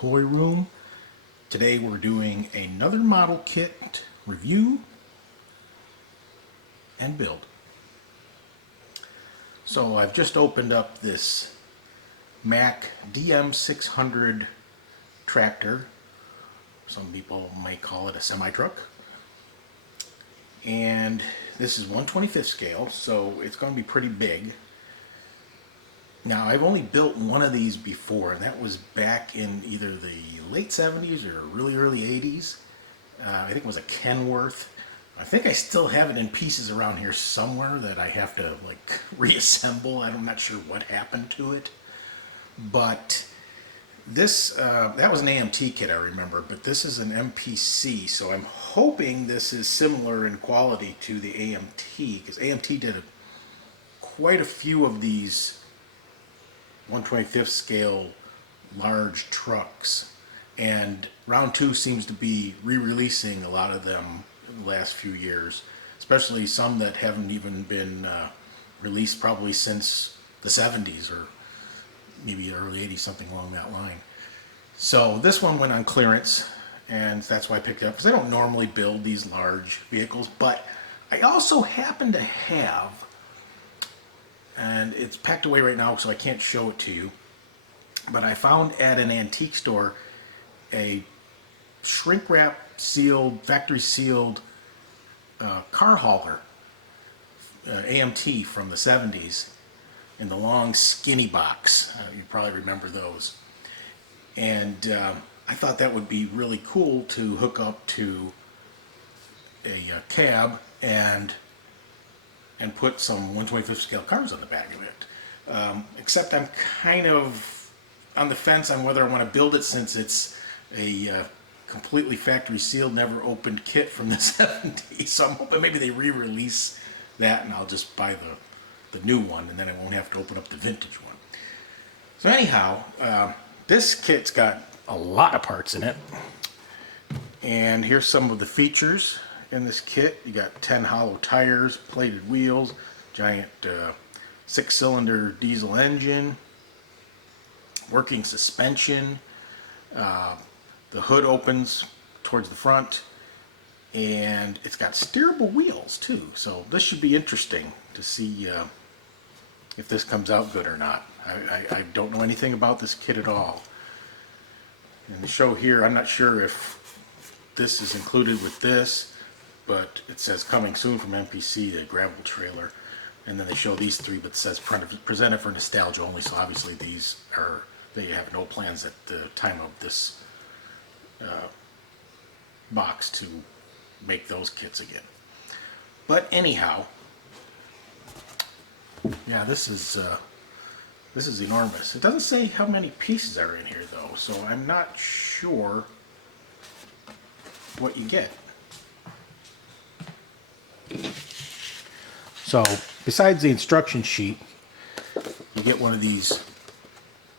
Toy Room. Today we're doing another model kit review and build. So I've just opened up this MACK DM-600 tractor. Some people might call it a semi-truck. And this is 1/25th scale, so it's going to be pretty big. Now, I've only built one of these before, and that was back in either the late 70s or really early 80s. I think it was a Kenworth. I think I still have it in pieces around here somewhere that I have to like reassemble. I'm not sure what happened to it. But this, that was an AMT kit, I remember, but this is an MPC, so I'm hoping this is similar in quality to the AMT, because AMT did quite a few of these 1/25th scale large trucks, and round 2 seems to be re-releasing a lot of them in the last few years, especially some that haven't even been released probably since the 70s or maybe early 80s, something along that line. So this one went on clearance, and that's why I picked it up, because I don't normally build these large vehicles, but I also happen to have, and it's packed away right now so I can't show it to you, but I found at an antique store a shrink wrap sealed, factory sealed car hauler, AMT from the 70s, in the long skinny box. You probably remember those. And I thought that would be really cool to hook up to a cab and put some 1/25th scale cars on the back of it. Except I'm kind of on the fence on whether I want to build it, since it's a completely factory sealed, never opened kit from the 70s. So I'm hoping maybe they re-release that and I'll just buy the new one, and then I won't have to open up the vintage one. So anyhow, this kit's got a lot of parts in it. And here's some of the features in this kit. You got 10 hollow tires, plated wheels, giant 6-cylinder diesel engine, working suspension. The hood opens towards the front, and it's got steerable wheels too. So this should be interesting to see if this comes out good or not. I don't know anything about this kit at all. And the show here, I'm not sure if this is included with this, but it says coming soon from MPC, the gravel trailer. And then they show these three, but it says presented for nostalgia only, so obviously these are, they have no plans at the time of this box to make those kits again. But anyhow, yeah, this is enormous. It doesn't say how many pieces are in here though, so I'm not sure what you get. So besides the instruction sheet, you get one of these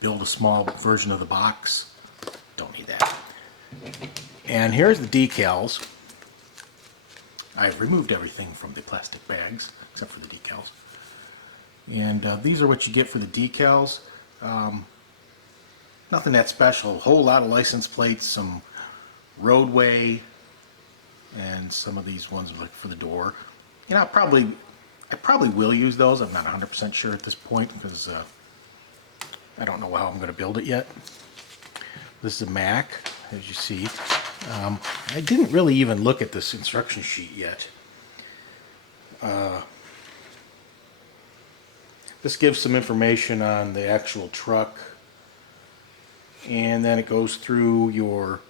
build a small version of the box. Don't need that. And here's the decals. I've removed everything from the plastic bags except for the decals. And these are what you get for the decals. Nothing that special. A whole lot of license plates, some roadway, and some of these ones like for the door. You know, I probably will use those. I'm not 100% sure at this point, because I don't know how I'm going to build it yet. This is a MACK, as you see. I didn't really even look at this instruction sheet yet. This gives some information on the actual truck, and then it goes through your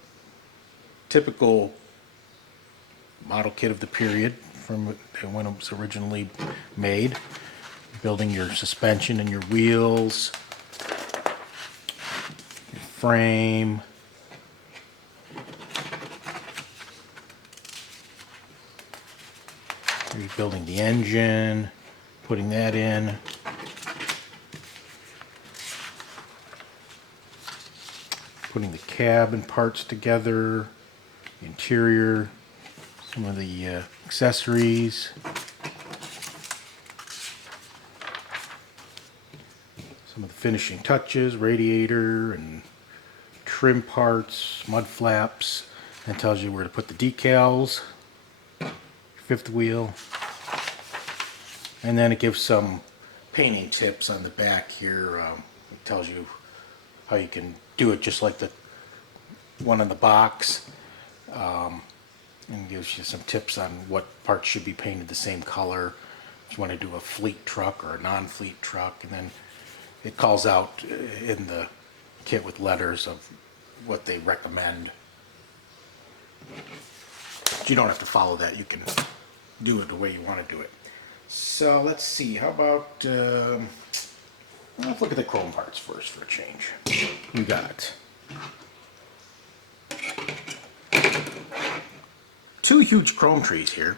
typical model kit of the period from when it was originally made, building your suspension and your wheels, your frame, rebuilding the engine, putting that in, putting the cab and parts together, the interior, some of the accessories, some of the finishing touches, radiator and trim parts, mud flaps, and tells you where to put the decals, fifth wheel, and then it gives some painting tips on the back here. It tells you how you can do it just like the one in the box, and gives you some tips on what parts should be painted the same color if you want to do a fleet truck or a non-fleet truck. And then it calls out in the kit with letters of what they recommend. But you don't have to follow that. You can do it the way you want to do it. So let's see, how about let's look at the chrome parts first for a change. We got 2 huge chrome trees here.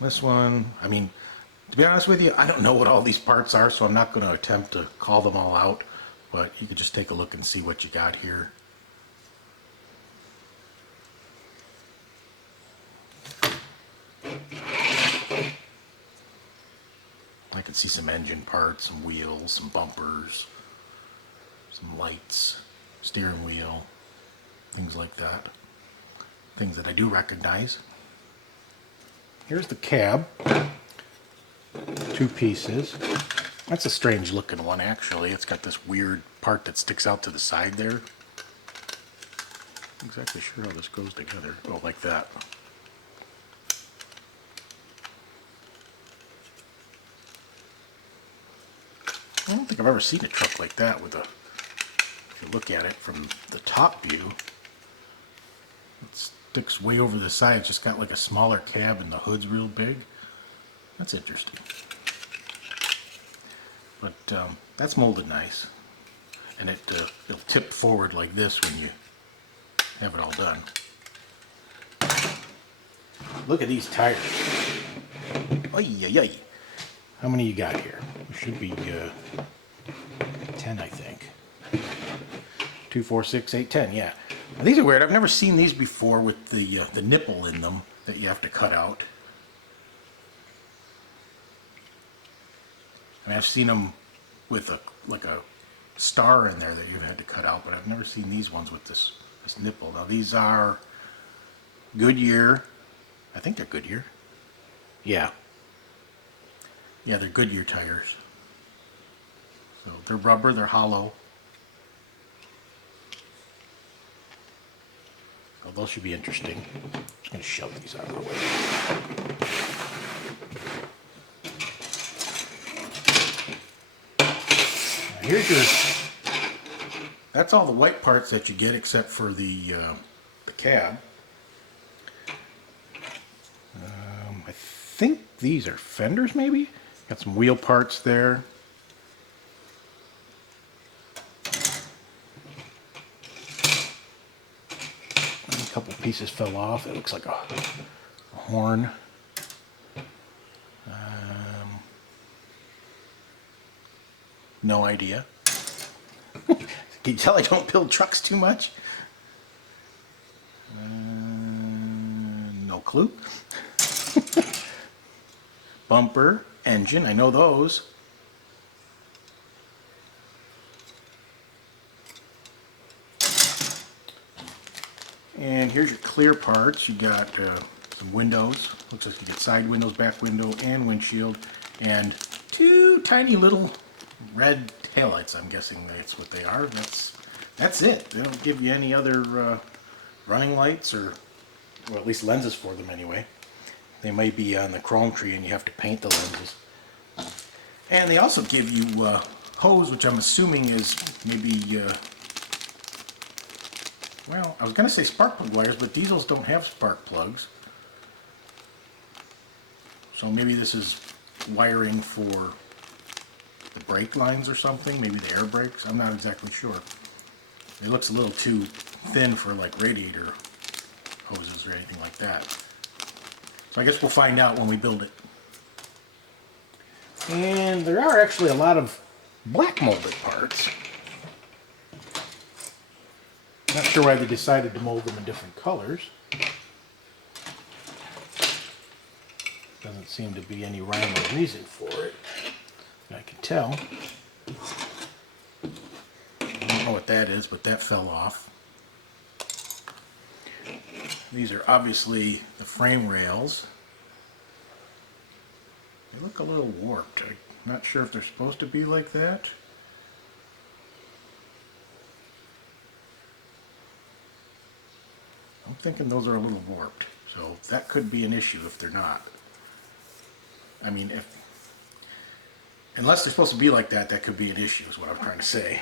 This one, I mean, to be honest with you, I don't know what all these parts are, so I'm not going to attempt to call them all out, but you could just take a look and see what you got here. I can see some engine parts, some wheels, some bumpers, some lights, steering wheel, things like that. Things that I do recognize. Here's the cab. 2 pieces. That's a strange looking one, actually. It's got this weird part that sticks out to the side there. Not exactly sure how this goes together. Oh, like that. I don't think I've ever seen a truck like that with a, if you look at it from the top view, it sticks way over the side. It's just got like a smaller cab and the hood's real big. That's interesting. But that's molded nice. And it'll tip forward like this when you have it all done. Look at these tires. Oy, oy, oy. How many you got here? There should be 10, I think. 2, 4, 6, 8, 10. Yeah. Now, these are weird. I've never seen these before with the nipple in them that you have to cut out. I mean, I've seen them with like a star in there that you've had to cut out, but I've never seen these ones with this nipple. Now these are Goodyear. I think they're Goodyear. Yeah. Yeah, they're Goodyear tires. So they're rubber, they're hollow. Oh, those should be interesting. I'm just going to shove these out of the way. Now here's that's all the white parts that you get except for the cab. I think these are fenders, maybe? Got some wheel parts there. A couple pieces fell off. It looks like a horn. No idea. Can you tell I don't build trucks too much? No clue. Bumper, engine, I know those. And here's your clear parts. You got some windows. Looks like you get side windows, back window, and windshield. And 2 tiny little red taillights. I'm guessing that's what they are. That's it. They don't give you any other running lights, or well, at least lenses for them anyway. They may be on the chrome tree and you have to paint the lenses. And they also give you hose, which I'm assuming is maybe, well, I was going to say spark plug wires, but diesels don't have spark plugs. So maybe this is wiring for the brake lines or something, maybe the air brakes. I'm not exactly sure. It looks a little too thin for like radiator hoses or anything like that. So I guess we'll find out when we build it. And there are actually a lot of black molded parts. Not sure why they decided to mold them in different colors. Doesn't seem to be any rhyme or reason for it, I can tell. know what that is, but that fell off. These are obviously the frame rails. They look a little warped. I'm not sure if they're supposed to be like that. I'm thinking those are a little warped. So that could be an issue if they're not. I mean, unless they're supposed to be like that, that could be an issue is what I'm trying to say.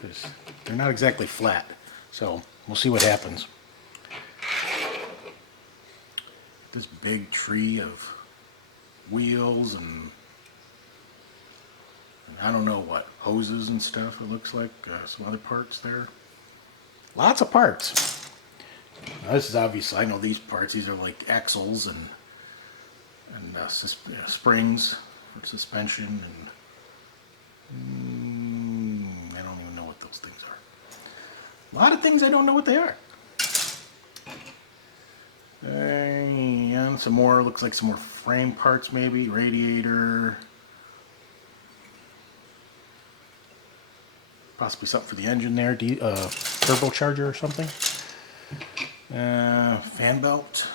Because they're not exactly flat. So we'll see what happens. This big tree of wheels and I don't know what, hoses and stuff, it looks like. Some other parts there. Lots of parts. Now, this is obviously, I know these parts, these are like axles and springs for suspension and I don't even know what those things are. A lot of things I don't know what they are. And some more, looks like some more frame parts maybe, radiator. Possibly something for the engine there, turbocharger or something. Fan belt.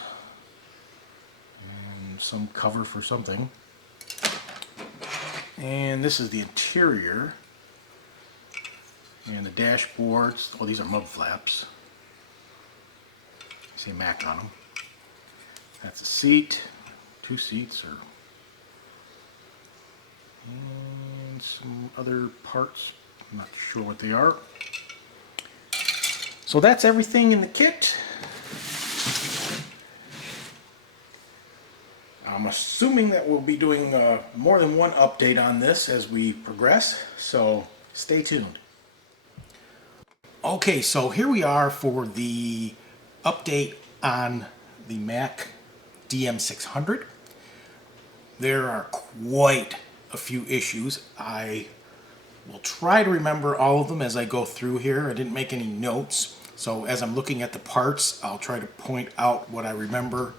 And some cover for something. And this is the interior. And the dashboards. Oh, these are mud flaps. You see MACK on them. That's a seat. 2 seats. And some other parts. I'm not sure what they are. So that's everything in the kit. I'm assuming that we'll be doing more than one update on this as we progress, so stay tuned. Okay, so here we are for the update on the MACK DM-600. There are quite a few issues. I will try to remember all of them as I go through here. I didn't make any notes, so as I'm looking at the parts, I'll try to point out what I remember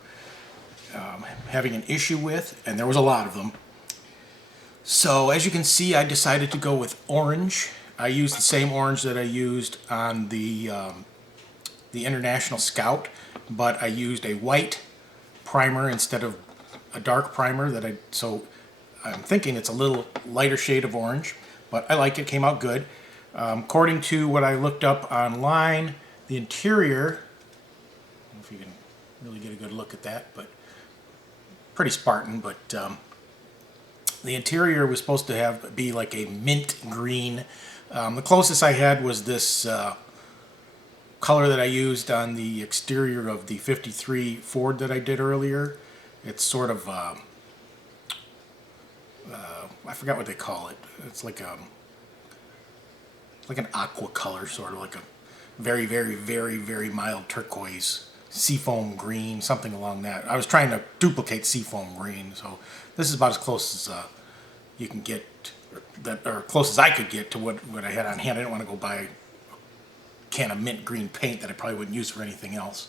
having an issue with, and there was a lot of them. So as you can see, I decided to go with orange. I used the same orange that I used on the International Scout, but I used a white primer instead of a dark primer so I'm thinking it's a little lighter shade of orange, but I like it. It came out good. According to what I looked up online, the interior, I don't know if you can really get a good look at that, but pretty Spartan, but the interior was supposed to be like a mint green. The closest I had was this color that I used on the exterior of the 53 Ford that I did earlier. It's sort of I forgot what they call it. It's like an aqua color, sort of like a very, very, very, very mild turquoise, seafoam green, something along that. I was trying to duplicate seafoam green, so this is about as close as you can get, or close as I could get to what I had on hand. I didn't want to go buy a can of mint green paint that I probably wouldn't use for anything else.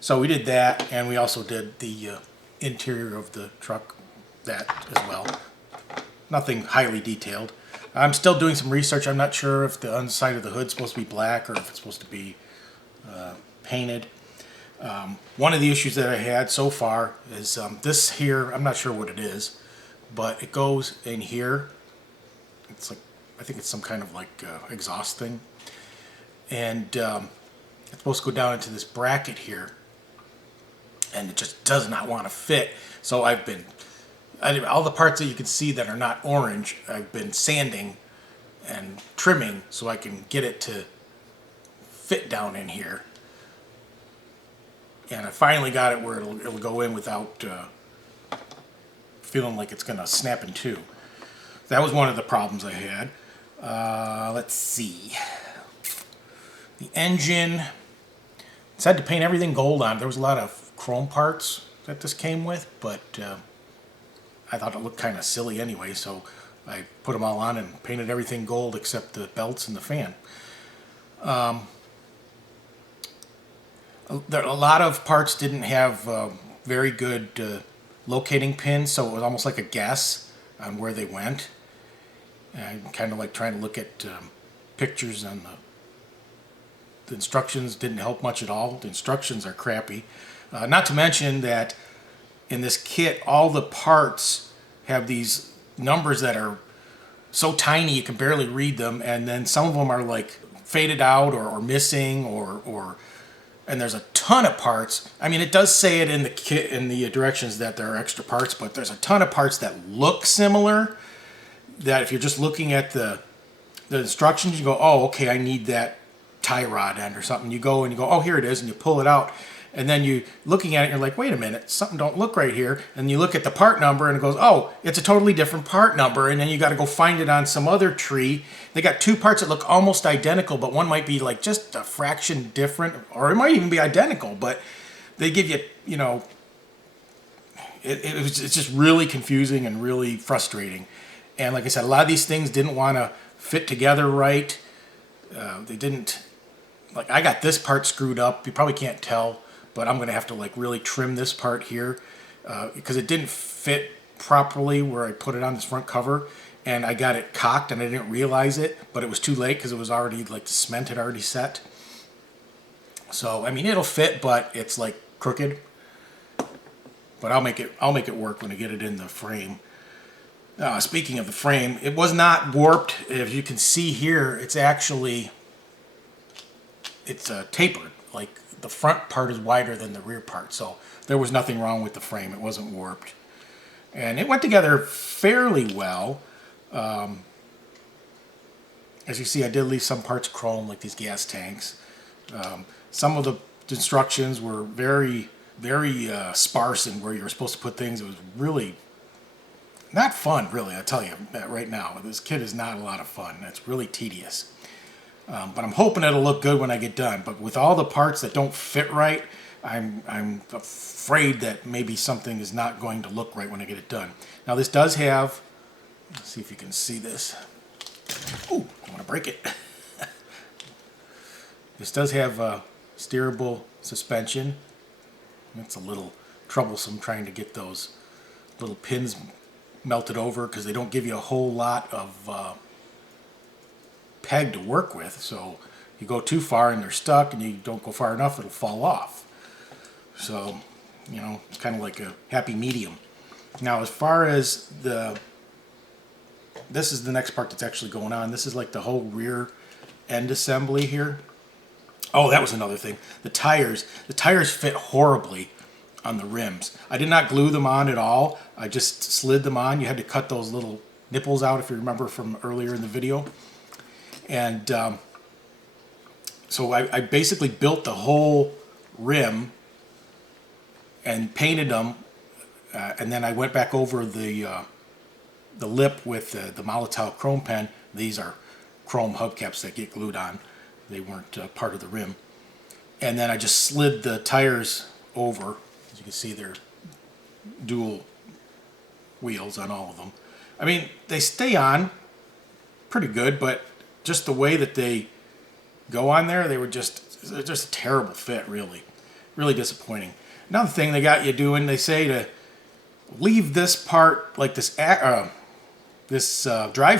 So we did that, and we also did the interior of the truck, that as well. Nothing highly detailed. I'm still doing some research. I'm not sure if the underside of the hood's supposed to be black or if it's supposed to be painted. One of the issues that I had so far is this here. I'm not sure what it is, but it goes in here. It's like, I think it's some kind of like exhaust thing, and it's supposed to go down into this bracket here, and it just does not want to fit. So all the parts that you can see that are not orange, I've been sanding and trimming so I can get it to fit down in here. And I finally got it where it'll go in without feeling like it's going to snap in two. That was one of the problems I had. Let's see. The engine. Decided to paint everything gold on. There was a lot of chrome parts that this came with, but I thought it looked kind of silly anyway, so I put them all on and painted everything gold except the belts and the fan. A lot of parts didn't have very good locating pins, so it was almost like a guess on where they went. And I'm kind of like trying to look at pictures on the instructions didn't help much at all. The instructions are crappy. Not to mention that in this kit, all the parts have these numbers that are so tiny you can barely read them, and then some of them are like faded out or missing, and there's a ton of parts. I mean, it does say it in the kit, in the directions, that there are extra parts, but there's a ton of parts that look similar, that if you're just looking at the instructions, you go, oh, okay, I need that tie rod end or something. You go and you go, oh, here it is, and you pull it out. And then you looking at it, you're like, wait a minute, something don't look right here. And you look at the part number and it goes, oh, it's a totally different part number. And then you got to go find it on some other tree. They got two parts that look almost identical, but one might be like just a fraction different, or it might even be identical, but they give you, you know, it's just really confusing and really frustrating. And like I said, a lot of these things didn't want to fit together right. They didn't, like, I got this part screwed up. You probably can't tell, but I'm going to have to like really trim this part here because it didn't fit properly where I put it on this front cover, and I got it cocked and I didn't realize it, but it was too late because it was already, like, the cement had already set. So I mean, it'll fit, but it's like crooked. But I'll make it work when I get it in the frame. Speaking of the frame, it was not warped. If you can see here, it's actually tapered. Like, the front part is wider than the rear part, so there was nothing wrong with the frame. It wasn't warped, and it went together fairly well. As you see, I did leave some parts chrome, like these gas tanks. Some of the instructions were very, very sparse in where you were supposed to put things. It was really not fun, really. I tell you that right now. This kit is not a lot of fun. It's really tedious. But I'm hoping it'll look good when I get done. But with all the parts that don't fit right, I'm afraid that maybe something is not going to look right when I get it done. Now this does have, let's see if you can see this. Oh, I want to break it. This does have steerable suspension. It's a little troublesome trying to get those little pins melted over because they don't give you a whole lot of peg to work with. So you go too far and they're stuck, and you don't go far enough, it'll fall off. So, you know, it's kind of like a happy medium. Now, as far as this is the next part that's actually going on. This is like the whole rear end assembly here. Oh, that was another thing. The tires fit horribly on the rims. I did not glue them on at all. I just slid them on. You had to cut those little nipples out, if you remember from earlier in the video. And so I basically built the whole rim and painted them, and then I went back over the lip with the Molotow chrome pen. These are chrome hubcaps that get glued on. They weren't part of the rim. And then I just slid the tires over. As you can see, they're dual wheels on all of them. I mean, they stay on pretty good, but just the way that they go on there, they're just a terrible fit, really. Really disappointing. Another thing they got you doing, they say to leave this part, like this drive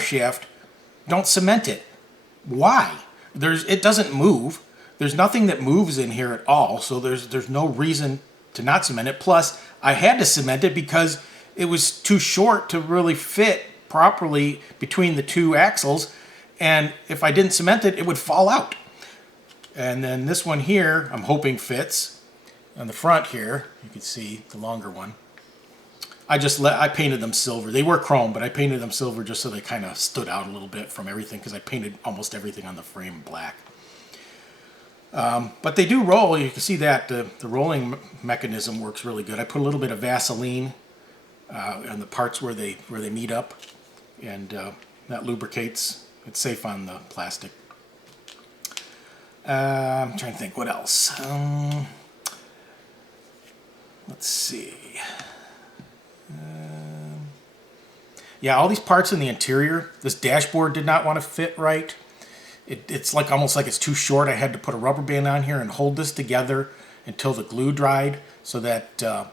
shaft, don't cement it. Why? It doesn't move. There's nothing that moves in here at all, so there's no reason to not cement it. Plus, I had to cement it because it was too short to really fit properly between the two axles, and if I didn't cement it, it would fall out. And then this one here, I'm hoping fits. On the front here, you can see the longer one. I painted them silver. They were chrome, but I painted them silver just so they kind of stood out a little bit from everything, because I painted almost everything on the frame black. But they do roll. You can see that the rolling mechanism works really good. I put a little bit of Vaseline on the parts where they meet up, and that lubricates. It's safe on the plastic. I'm trying to think what else. Let's see. Yeah, all these parts in the interior, this dashboard did not want to fit right. It's like almost like it's too short. I had to put a rubber band on here and hold this together until the glue dried so that the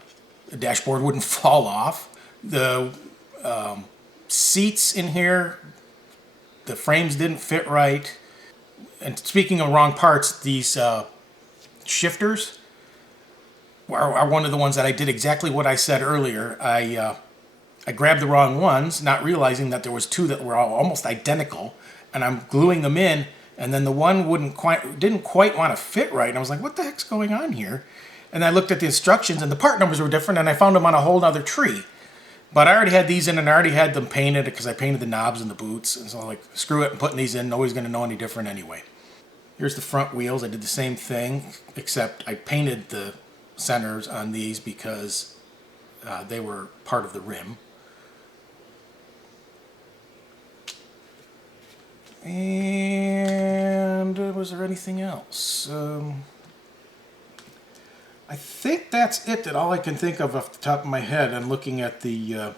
dashboard wouldn't fall off. The seats in here, the frames didn't fit right. And speaking of wrong parts, these shifters are one of the ones that I did exactly what I said earlier. I grabbed the wrong ones, not realizing that there was two that were all almost identical, and I'm gluing them in, and then the one didn't quite want to fit right, and I was like, what the heck's going on here? And I looked at the instructions, and the part numbers were different, and I found them on a whole other tree. But I already had these in, and I already had them painted because I painted the knobs and the boots, and so I'm like, screw it, I'm putting these in, nobody's going to know any different anyway. Here's the front wheels. I did the same thing, except I painted the centers on these because they were part of the rim. And was there anything else? I think that's it. That all I can think of off the top of my head. And looking at the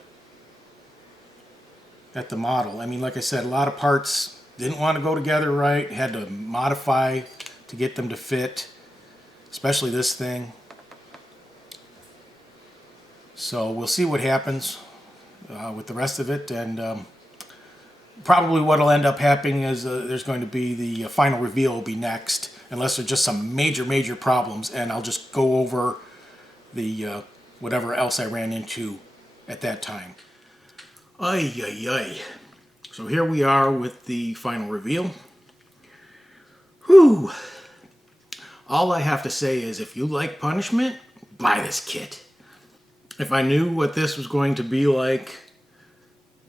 model. I mean, like I said, a lot of parts didn't want to go together right. Had to modify to get them to fit, especially this thing. So we'll see what happens with the rest of it, and probably what will end up happening is there's going to be the final reveal will be next, unless there's just some major problems, and I'll just go over the whatever else I ran into at that time. Ay, ay, ay. So here we are with the final reveal. Whew. All I have to say is if you like punishment, buy this kit. If I knew what this was going to be like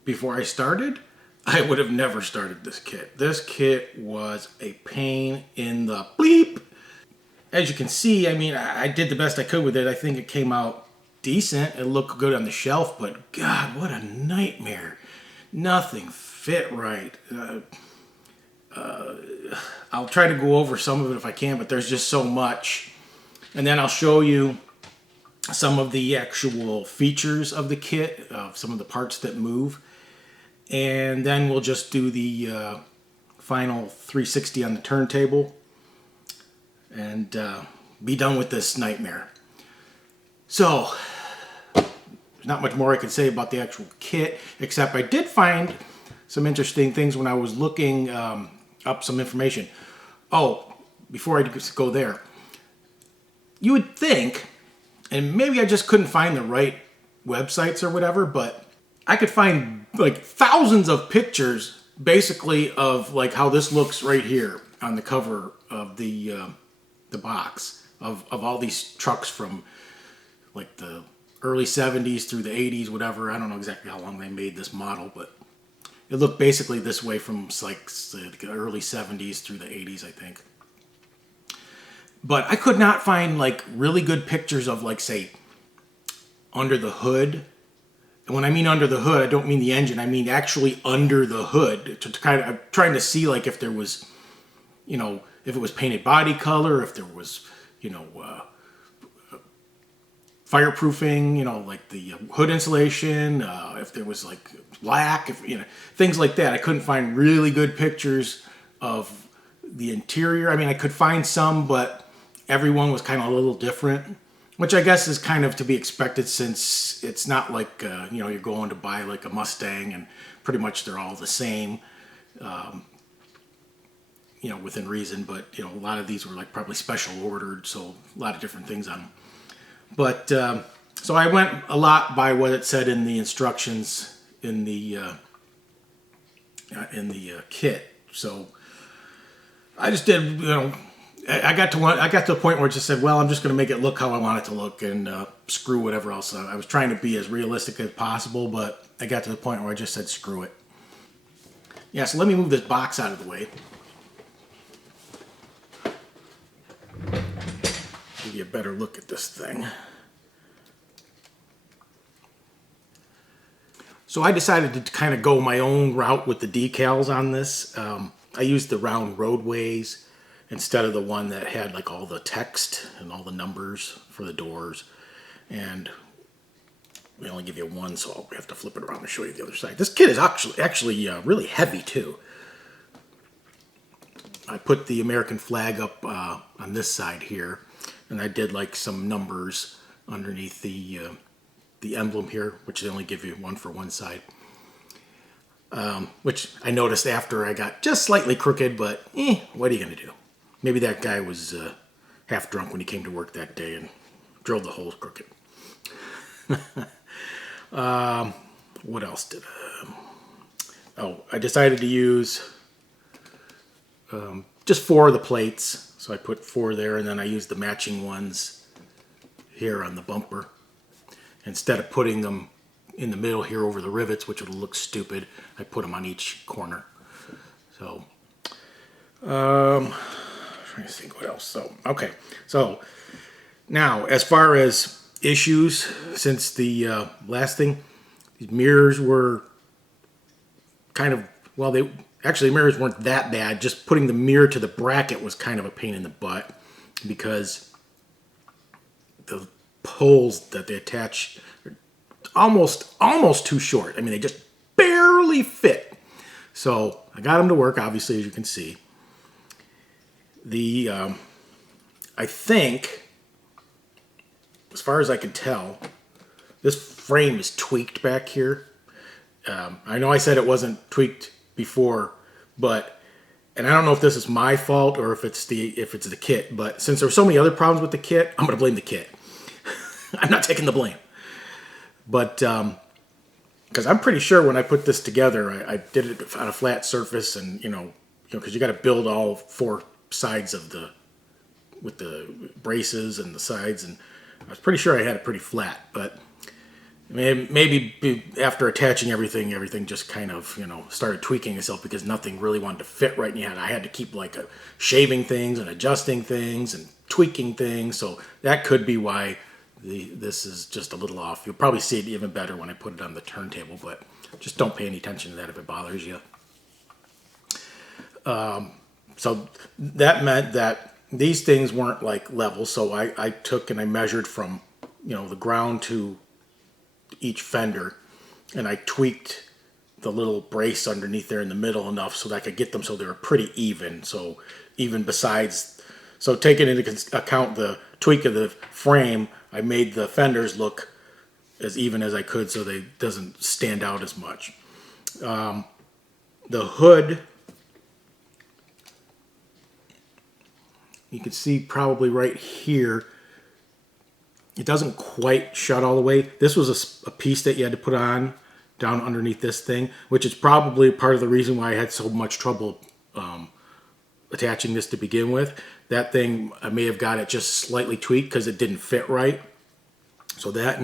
before I started, I would have never started this kit. This kit was a pain in the bleep. As you can see, I mean, I did the best I could with it. I think it came out decent. It looked good on the shelf, but God, what a nightmare. Nothing fit right. I'll try to go over some of it if I can, but there's just so much. And then I'll show you some of the actual features of the kit, some of the parts that move. And then we'll just do the final 360 on the turntable and be done with this nightmare. So, there's not much more I can say about the actual kit, except I did find some interesting things when I was looking up some information. Oh, before I go there, you would think, and maybe I just couldn't find the right websites or whatever, but I could find like thousands of pictures basically of like how this looks right here on the cover of the box of all these trucks from like the early 70s through the 80s, whatever. I don't know exactly how long they made this model, but it looked basically this way from like the early 70s through the 80s, I think. But I could not find like really good pictures of like, say, under the hood. And when I mean under the hood, I don't mean the engine. I mean actually under the hood. To kind of, I'm trying to see like if there was, you know, if it was painted body color, if there was, you know, fireproofing, you know, like the hood insulation, if there was like black, if, you know, things like that. I couldn't find really good pictures of the interior. I mean, I could find some, but everyone was kind of a little different, which I guess is kind of to be expected since it's not like, you know, you're going to buy like a Mustang and pretty much they're all the same, you know, within reason. But, you know, a lot of these were like probably special ordered, so a lot of different things on them. But, so I went a lot by what it said in the instructions in the kit. So I just did, you know, I got to the point where it just said, well, I'm just going to make it look how I want it to look and screw whatever else. I was trying to be as realistic as possible, but I got to the point where I just said, screw it. Yeah, so let me move this box out of the way. Give you a better look at this thing. So I decided to kind of go my own route with the decals on this. I used the round roadways instead of the one that had like all the text and all the numbers for the doors. And we only give you one, so we have to flip it around and show you the other side. This kit is actually really heavy too. I put the American flag up on this side here, and I did like some numbers underneath the emblem here, which they only give you one for one side. which I noticed after I got just slightly crooked, but what are you going to do? Maybe that guy was half drunk when he came to work that day and drilled the holes crooked. What else did I decided to use just 4 of the plates. So I put 4 there, and then I used the matching ones here on the bumper. Instead of putting them in the middle here over the rivets, which would look stupid, I put them on each corner. So, trying to think what else. So, okay. So, now, as far as issues, since the last thing, these mirrors were kind of, well, the mirrors weren't that bad. Just putting the mirror to the bracket was kind of a pain in the butt because the poles that they attach are almost too short. I mean, they just barely fit. So I got them to work, obviously, as you can see. I think, as far as I can tell, this frame is tweaked back here. I know I said it wasn't tweaked before, and I don't know if this is my fault or if it's the kit, but since there were so many other problems with the kit, I'm going to blame the kit. I'm not taking the blame. But, because I'm pretty sure when I put this together, I did it on a flat surface, and, because you got to build all 4 sides with the braces and the sides, and I was pretty sure I had it pretty flat, but maybe after attaching everything just kind of, started tweaking itself because nothing really wanted to fit right in the head. I had to keep shaving things and adjusting things and tweaking things. So that could be why this is just a little off. You'll probably see it even better when I put it on the turntable, but just don't pay any attention to that if it bothers you. So that meant that these things weren't level. So I took and I measured from, the ground to each fender, and I tweaked the little brace underneath there in the middle enough so that I could get them so they were pretty even. So taking into account the tweak of the frame, I made the fenders look as even as I could so they doesn't stand out as much. The hood, you can see probably right here, it doesn't quite shut all the way. This was a piece that you had to put on down underneath this thing, which is probably part of the reason why I had so much trouble attaching this to begin with. That thing, I may have got it just slightly tweaked because it didn't fit right. So that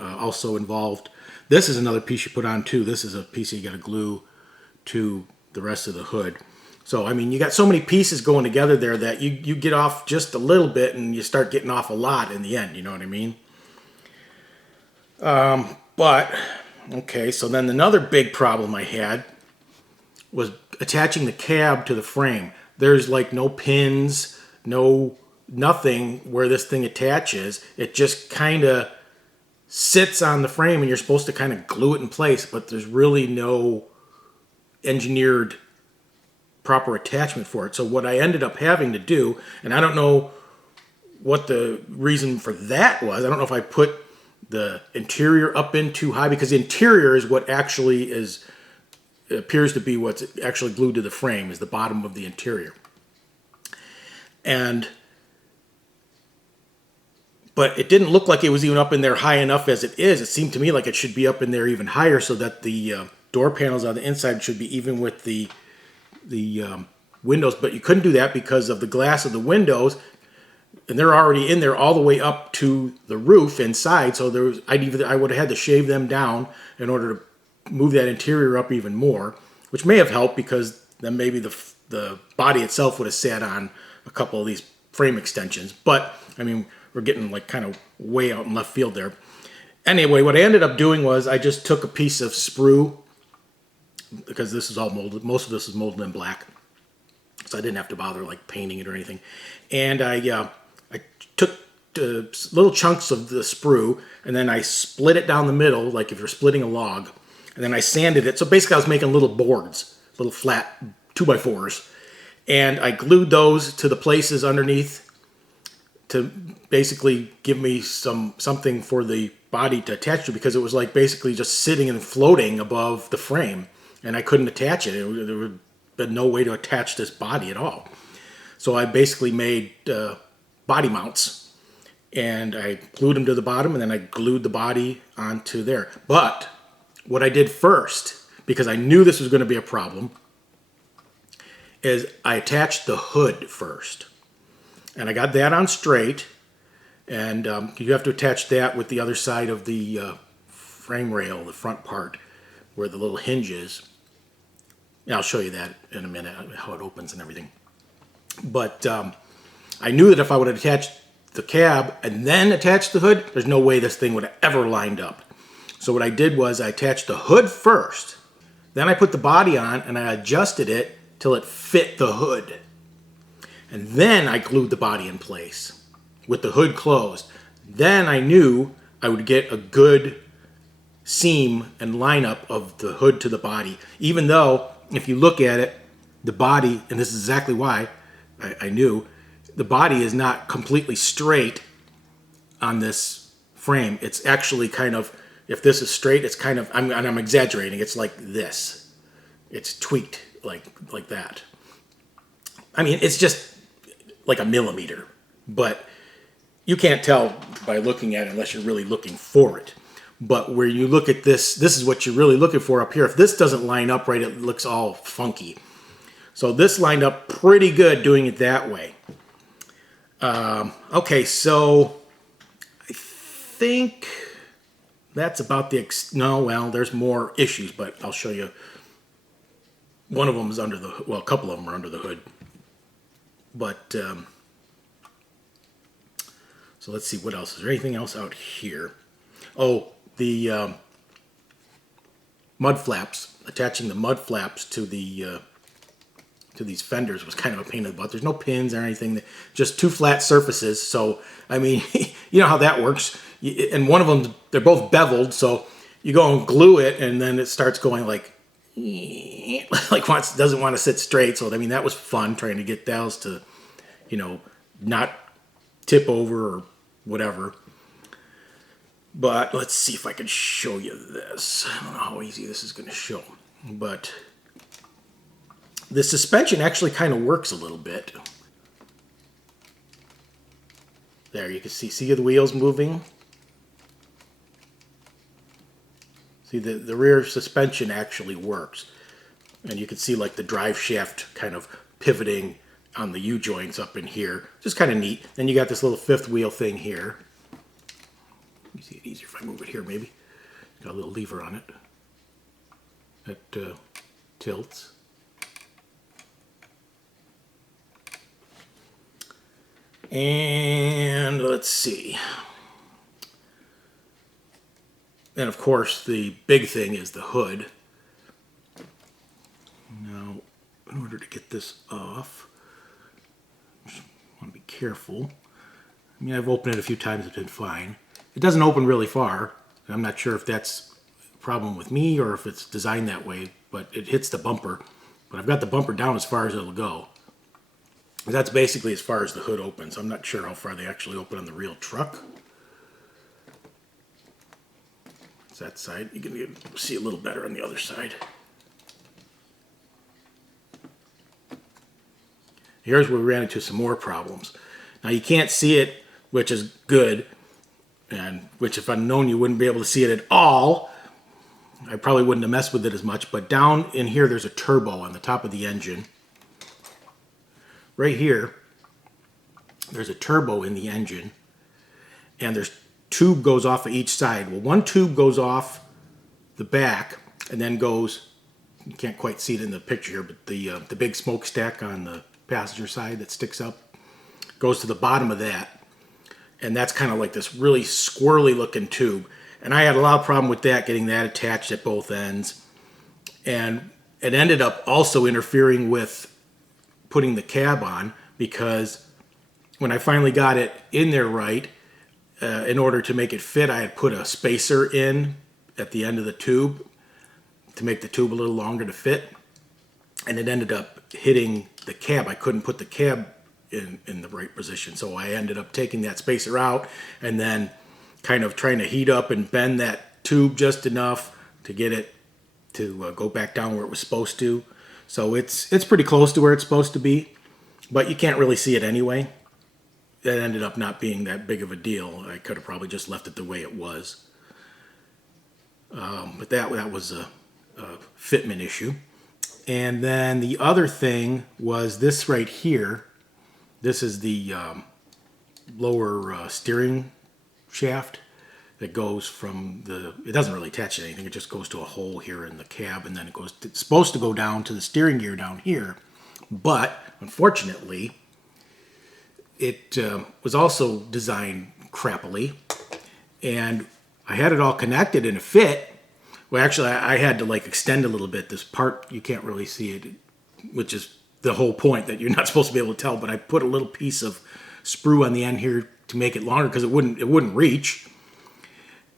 also involved, this is another piece you put on too. This is a piece that you got to glue to the rest of the hood. So, I mean, you got so many pieces going together there that you get off just a little bit and you start getting off a lot in the end, you know what I mean? But, okay, so then another big problem I had was attaching the cab to the frame. There's no pins, nothing where this thing attaches. It just kind of sits on the frame and you're supposed to kind of glue it in place, but there's really no engineered proper attachment for it. So what I ended up having to do, and I don't know what the reason for that was. I don't know if I put the interior up in too high, because the interior is what actually appears to be what's actually glued to the frame, is the bottom of the interior. But it didn't look like it was even up in there high enough as it is. It seemed to me like it should be up in there even higher so that the door panels on the inside should be even with the windows, but you couldn't do that because of the glass of the windows, and they're already in there all the way up to the roof inside. So I would have had to shave them down in order to move that interior up even more, which may have helped because then maybe the body itself would have sat on a couple of these frame extensions. But I mean, we're getting kind of way out in left field there. Anyway, what I ended up doing was I just took a piece of sprue, because this is all molded. Most of this is molded in black, so I didn't have to bother painting it or anything. And I took little chunks of the sprue, and then I split it down the middle, like if you're splitting a log, and then I sanded it. So basically I was making little boards, little flat 2x4s, and I glued those to the places underneath to basically give me something for the body to attach to, because it was basically just sitting and floating above the frame. and I couldn't attach it. There would have been no way to attach this body at all. So I basically made body mounts, and I glued them to the bottom, and then I glued the body onto there. But what I did first, because I knew this was going to be a problem, is I attached the hood first. And I got that on straight, and you have to attach that with the other side of the frame rail, the front part, where the little hinge is. And I'll show you that in a minute, how it opens and everything. But I knew that if I would have attached the cab and then attached the hood, there's no way this thing would have ever lined up. So what I did was I attached the hood first, then I put the body on and I adjusted it till it fit the hood. And then I glued the body in place with the hood closed. Then I knew I would get a good seam and lineup of the hood to the body. Even though, if you look at it, the body, and this is exactly why I knew, the body is not completely straight on this frame. It's actually kind of, if this is straight, it's kind of, I'm exaggerating, it's like this. It's tweaked like that. I mean, it's just like a millimeter, but you can't tell by looking at it unless you're really looking for it. But where you look at this, this is what you're really looking for up here. If this doesn't line up right, it looks all funky. So this lined up pretty good doing it that way. Okay, so I think that's about the, no, well, there's more issues, but I'll show you. One of them is under the, well, a couple of them are under the hood. But, so let's see what else. Is there anything else out here? Oh, the mud flaps. Attaching the mud flaps to the to these fenders was kind of a pain in the butt. There's no pins or anything. Just two flat surfaces. So, I mean, you know how that works. And one of them, they're both beveled. So you go and glue it, and then it starts going like doesn't want to sit straight. So, I mean, that was fun trying to get those to, you know, not tip over or whatever. But let's see if I can show you this. I don't know how easy this is going to show. But the suspension actually kind of works a little bit. There, you can see the wheels moving. See, the rear suspension actually works. And you can see like the drive shaft kind of pivoting on the U-joints up in here. Just kind of neat. Then you got this little fifth wheel thing here. Let me see it easier if I move it here maybe. Got a little lever on it that tilts. And let's see. And of course the big thing is the hood. Now, in order to get this off, I just want to be careful. I mean, I've opened it a few times, it's been fine. It doesn't open really far. I'm not sure if that's a problem with me or if it's designed that way, but it hits the bumper. But I've got the bumper down as far as it'll go. That's basically as far as the hood opens. I'm not sure how far they actually open on the real truck. It's that side. You can see a little better on the other side. Here's where we ran into some more problems. Now you can't see it, which is good, and which if I'd known you wouldn't be able to see it at all, I probably wouldn't have messed with it as much. But down in here there's a turbo on the top of the engine. Right here, there's a turbo in the engine, and there's tube goes off of each side. Well, one tube goes off the back and then goes, you can't quite see it in the picture here, but the big smokestack on the passenger side that sticks up goes to the bottom of that. And that's kind of like this really squirrely looking tube. And I had a lot of problem with that, getting that attached at both ends. And it ended up also interfering with putting the cab on, because when I finally got it in there right, in order to make it fit, I had put a spacer in at the end of the tube to make the tube a little longer to fit. And it ended up hitting the cab. I couldn't put the cab in the right position. So I ended up taking that spacer out and then kind of trying to heat up and bend that tube just enough to get it to go back down where it was supposed to. So it's pretty close to where it's supposed to be, but you can't really see it anyway. That ended up not being that big of a deal. I could have probably just left it the way it was. But that was a fitment issue. And then the other thing was this right here. This is the lower steering shaft that goes from it doesn't really attach to anything. It just goes to a hole here in the cab, and then it's supposed to go down to the steering gear down here. But unfortunately, it was also designed crappily, and I had it all connected and it fit. Well, actually, I had to like extend a little bit. This part, you can't really see it, which is the whole point, that you're not supposed to be able to tell. But I put a little piece of sprue on the end here to make it longer because it wouldn't reach.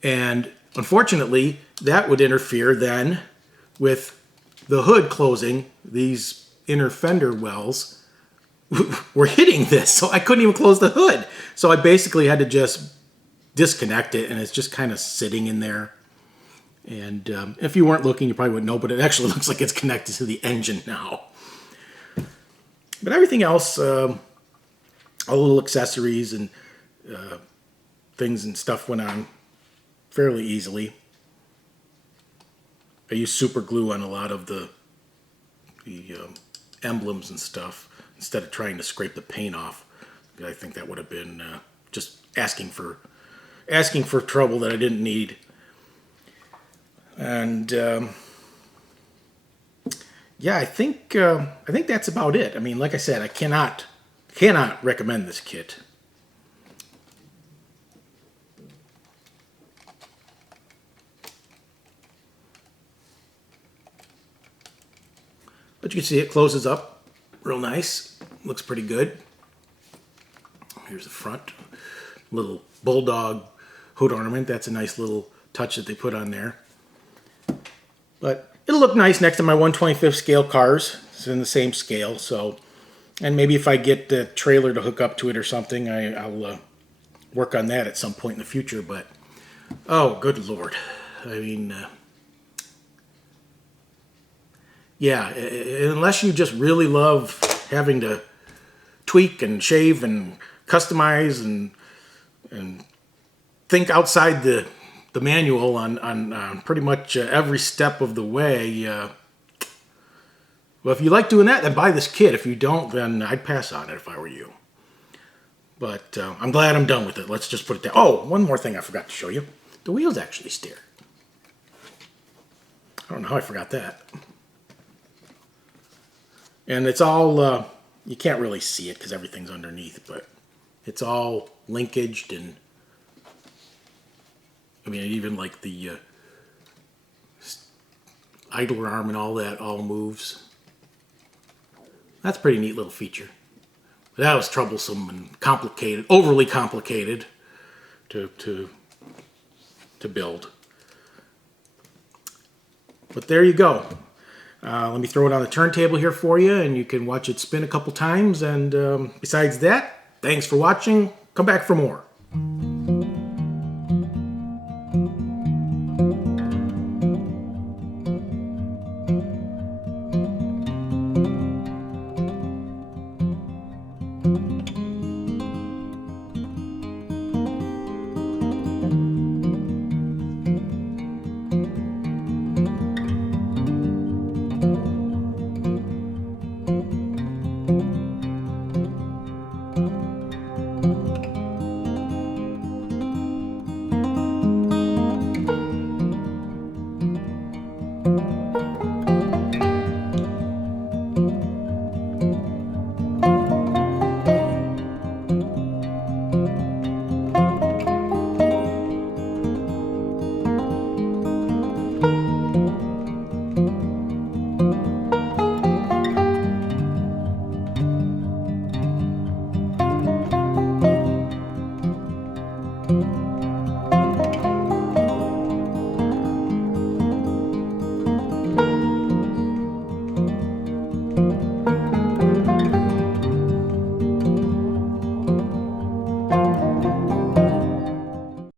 And unfortunately, that would interfere then with the hood closing. These inner fender wells were hitting this, so I couldn't even close the hood. So I basically had to just disconnect it, and it's just kind of sitting in there. And if you weren't looking, you probably wouldn't know, but it actually looks like it's connected to the engine now. But everything else, all the little accessories and things and stuff went on fairly easily. I used super glue on a lot of the emblems and stuff instead of trying to scrape the paint off. I think that would have been just asking for trouble that I didn't need. And yeah, I think that's about it. I mean, like I said, I cannot recommend this kit. But you can see it closes up real nice. Looks pretty good. Here's the front. Little bulldog hood ornament. That's a nice little touch that they put on there. But it'll look nice next to my 1/25th scale cars. It's in the same scale, so. And maybe if I get the trailer to hook up to it or something, I'll work on that at some point in the future. But, oh, good Lord. I mean, yeah, unless you just really love having to tweak and shave and customize and think outside the manual on pretty much every step of the way. Well, if you like doing that, then buy this kit. If you don't, then I'd pass on it if I were you. But I'm glad I'm done with it. Let's just put it down. Oh, one more thing I forgot to show you. The wheels actually steer. I don't know how I forgot that. And it's all, you can't really see it because everything's underneath, but it's all linkaged, and I mean, even like the idler arm and all that all moves. That's a pretty neat little feature. But that was troublesome and complicated, overly complicated to build. But there you go. Let me throw it on the turntable here for you, and you can watch it spin a couple times. And besides that, thanks for watching. Come back for more.